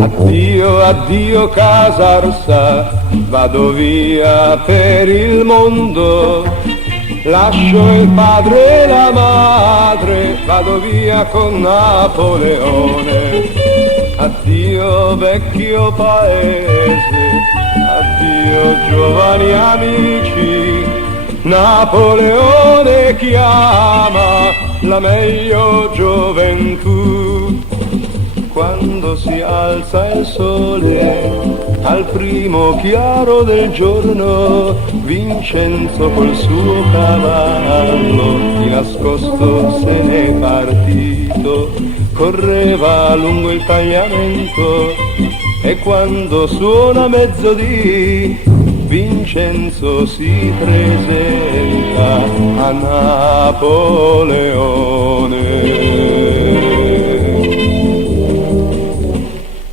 Addio, addio casa rossa, vado via per il mondo, lascio il padre e la madre, vado via con Napoleone. Addio vecchio paese, addio giovani amici, Napoleone chiama la meglio gioventù. Quando si alza il sole al primo chiaro del giorno, Vincenzo col suo cavallo di nascosto se n'è partito, correva lungo il tagliamento e quando suona mezzodì Vincenzo si presenta a Napoleone.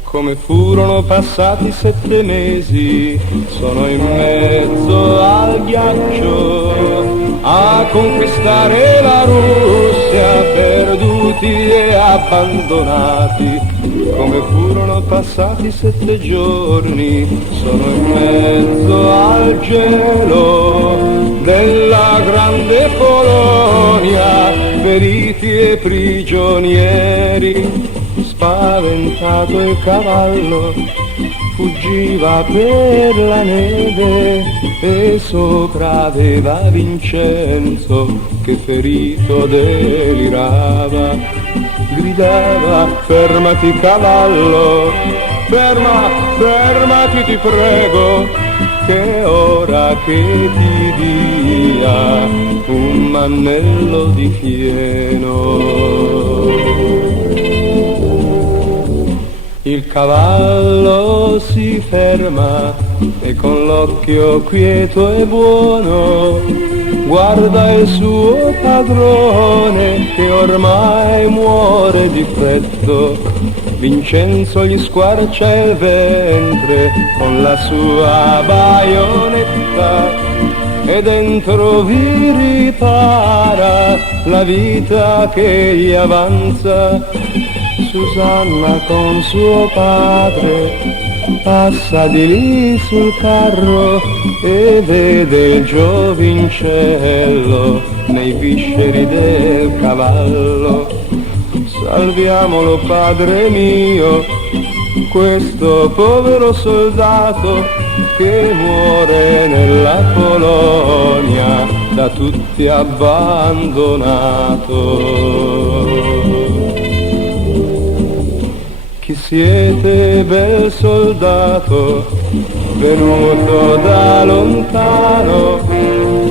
Come furono passati 7 mesi, sono in mezzo al ghiaccio a conquistare la Russia, perduti e abbandonati. Come furono passati 7 giorni, sono in mezzo al gelo della grande Polonia, feriti e prigionieri. Spaventato il cavallo fuggiva per la neve e sopra aveva Vincenzo che ferito delirava. Gridava: fermati cavallo, fermati ti prego, che è ora che ti dia un mannello di fieno. Il cavallo si ferma e con l'occhio quieto e buono guarda il suo padrone che ormai muore di freddo. Vincenzo gli squarcia il ventre con la sua baionetta e dentro vi ripara la vita che gli avanza. Susanna con suo padre passa di lì sul carro e vede il giovincello nei visceri del cavallo. Salviamolo padre mio, questo povero soldato che muore nella Polonia da tutti abbandonato. Chi siete bel soldato, venuto da lontano?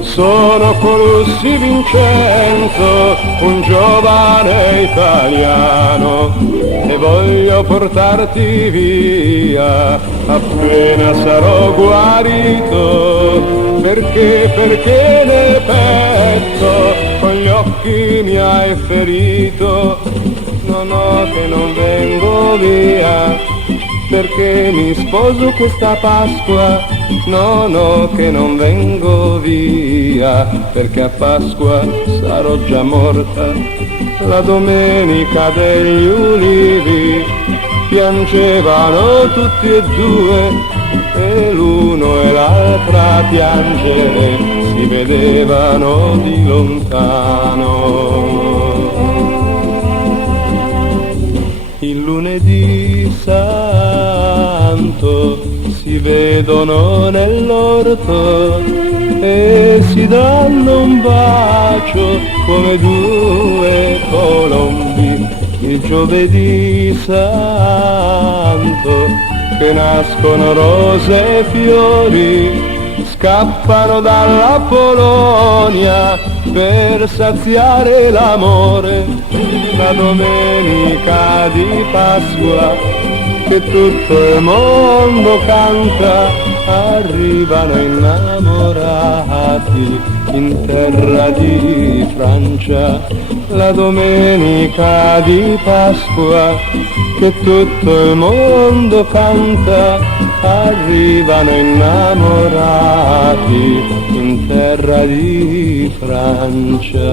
Sono Colussi Vincenzo, un giovane italiano, e voglio portarti via appena sarò guarito, perché nel petto con gli occhi mi hai ferito. No, che non vengo via, perché mi sposo questa Pasqua. No, che non vengo via, perché a Pasqua sarò già morta. La domenica degli ulivi piangevano tutti e due, e l'uno e l'altra piangere si vedevano di lontano. Il lunedì santo si vedono nell'orto e si danno un bacio come 2 colombi. Il giovedì santo che nascono rose e fiori, scappano dalla Polonia per saziare l'amore. La domenica di Pasqua che tutto il mondo canta, arrivano innamorati in terra di Francia. La domenica di Pasqua che tutto il mondo canta, arrivano innamorati in terra di Francia.